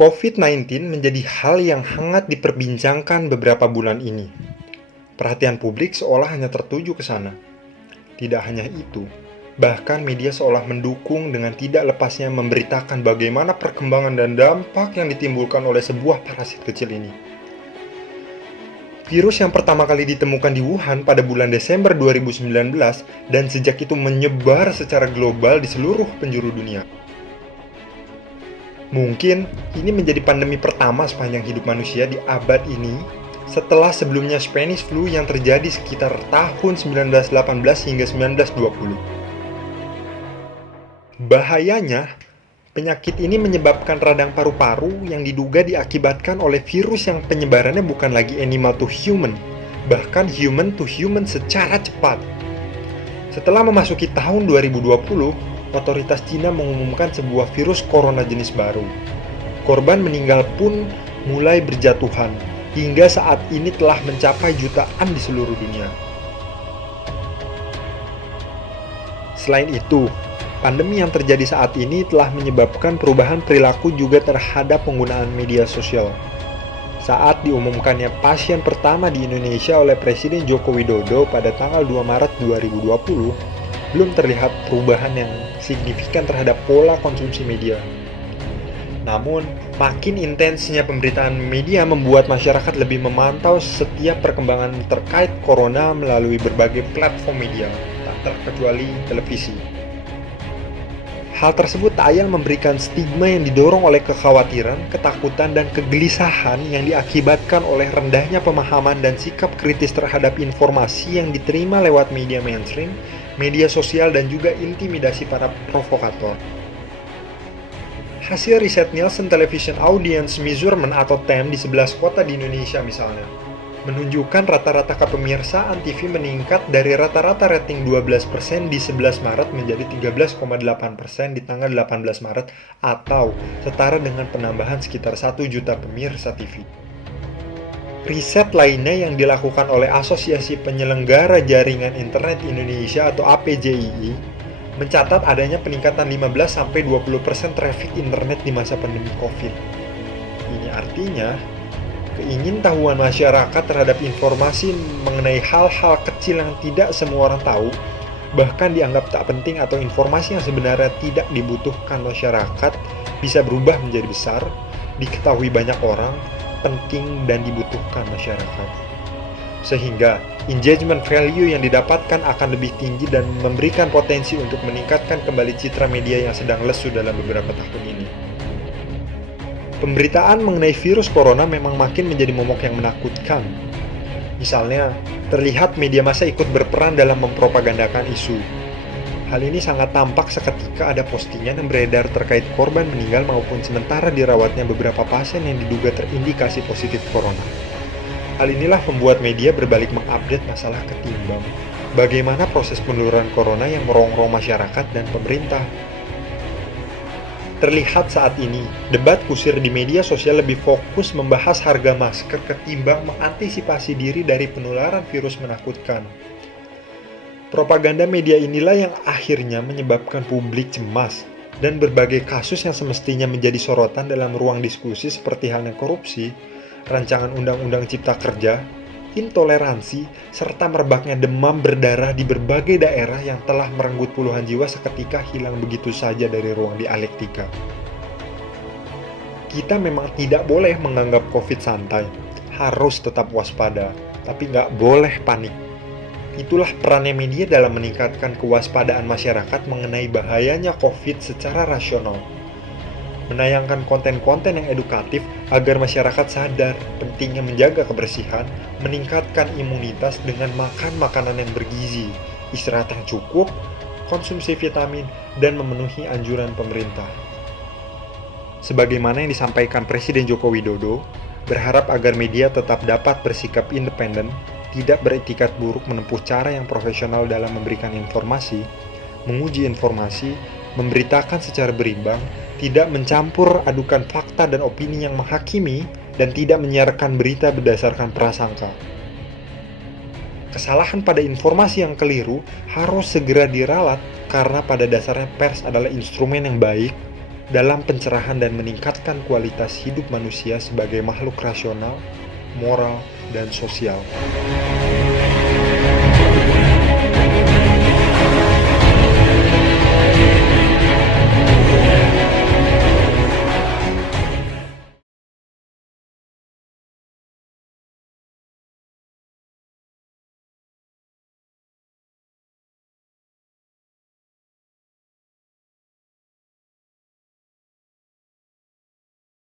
COVID-19 menjadi hal yang hangat diperbincangkan beberapa bulan ini. Perhatian publik seolah hanya tertuju ke sana. Tidak hanya itu, bahkan media seolah mendukung dengan tidak lepasnya memberitakan bagaimana perkembangan dan dampak yang ditimbulkan oleh sebuah parasit kecil ini. Virus yang pertama kali ditemukan di Wuhan pada bulan Desember 2019 dan sejak itu menyebar secara global di seluruh penjuru dunia. Mungkin ini menjadi pandemi pertama sepanjang hidup manusia di abad ini setelah sebelumnya Spanish flu yang terjadi sekitar tahun 1918 hingga 1920. Bahayanya, penyakit ini menyebabkan radang paru-paru yang diduga diakibatkan oleh virus yang penyebarannya bukan lagi animal to human, bahkan human to human secara cepat. Setelah memasuki tahun 2020, otoritas Cina mengumumkan sebuah virus corona jenis baru. Korban meninggal pun mulai berjatuhan, hingga saat ini telah mencapai jutaan di seluruh dunia. Selain itu, pandemi yang terjadi saat ini telah menyebabkan perubahan perilaku juga terhadap penggunaan media sosial. Saat diumumkannya pasien pertama di Indonesia oleh Presiden Joko Widodo pada tanggal 2 Maret 2020, belum terlihat perubahan yang signifikan terhadap pola konsumsi media. Namun, makin intensnya pemberitaan media membuat masyarakat lebih memantau setiap perkembangan terkait corona melalui berbagai platform media, tak terkecuali televisi. Hal tersebut tak ayal memberikan stigma yang didorong oleh kekhawatiran, ketakutan, dan kegelisahan yang diakibatkan oleh rendahnya pemahaman dan sikap kritis terhadap informasi yang diterima lewat media mainstream, media sosial, dan juga intimidasi para provokator. Hasil riset Nielsen Television Audience Measurement atau TEM di 11 kota di Indonesia misalnya, menunjukkan rata-rata kepemirsaan TV meningkat dari rata-rata rating 12% di 11 Maret menjadi 13,8% di tanggal 18 Maret atau setara dengan penambahan sekitar 1 juta pemirsa TV. Riset lainnya yang dilakukan oleh Asosiasi Penyelenggara Jaringan Internet Indonesia atau APJII mencatat adanya peningkatan 15-20% traffic internet di masa pandemi COVID. Ini artinya, keingintahuan masyarakat terhadap informasi mengenai hal-hal kecil yang tidak semua orang tahu, bahkan dianggap tak penting atau informasi yang sebenarnya tidak dibutuhkan masyarakat, bisa berubah menjadi besar, diketahui banyak orang, penting dan dibutuhkan masyarakat. Sehingga engagement value yang didapatkan akan lebih tinggi dan memberikan potensi untuk meningkatkan kembali citra media yang sedang lesu dalam beberapa tahun ini. Pemberitaan mengenai virus corona memang makin menjadi momok yang menakutkan. Misalnya, terlihat media massa ikut berperan dalam mempropagandakan isu. Hal ini sangat tampak seketika ada postingan yang beredar terkait korban meninggal maupun sementara dirawatnya beberapa pasien yang diduga terindikasi positif corona. Hal inilah membuat media berbalik mengupdate masalah ketimbang bagaimana proses penularan corona yang merongrong masyarakat dan pemerintah. Terlihat saat ini, debat kusir di media sosial lebih fokus membahas harga masker ketimbang mengantisipasi diri dari penularan virus menakutkan. Propaganda media inilah yang akhirnya menyebabkan publik cemas dan berbagai kasus yang semestinya menjadi sorotan dalam ruang diskusi seperti halnya korupsi, rancangan undang-undang cipta kerja, intoleransi, serta merebaknya demam berdarah di berbagai daerah yang telah merenggut puluhan jiwa seketika hilang begitu saja dari ruang dialektika. Kita memang tidak boleh menganggap COVID santai, harus tetap waspada, tapi nggak boleh panik. Itulah perannya media dalam meningkatkan kewaspadaan masyarakat mengenai bahayanya COVID secara rasional. Menayangkan konten-konten yang edukatif agar masyarakat sadar pentingnya menjaga kebersihan, meningkatkan imunitas dengan makan makanan yang bergizi, istirahat yang cukup, konsumsi vitamin, dan memenuhi anjuran pemerintah. Sebagaimana yang disampaikan Presiden Joko Widodo, berharap agar media tetap dapat bersikap independen, tidak beretikat buruk menempuh cara yang profesional dalam memberikan informasi, menguji informasi, memberitakan secara berimbang, tidak mencampur adukan fakta dan opini yang menghakimi, dan tidak menyiarkan berita berdasarkan prasangka. Kesalahan pada informasi yang keliru harus segera diralat karena pada dasarnya pers adalah instrumen yang baik, dalam pencerahan dan meningkatkan kualitas hidup manusia sebagai makhluk rasional, moral, dan sosial.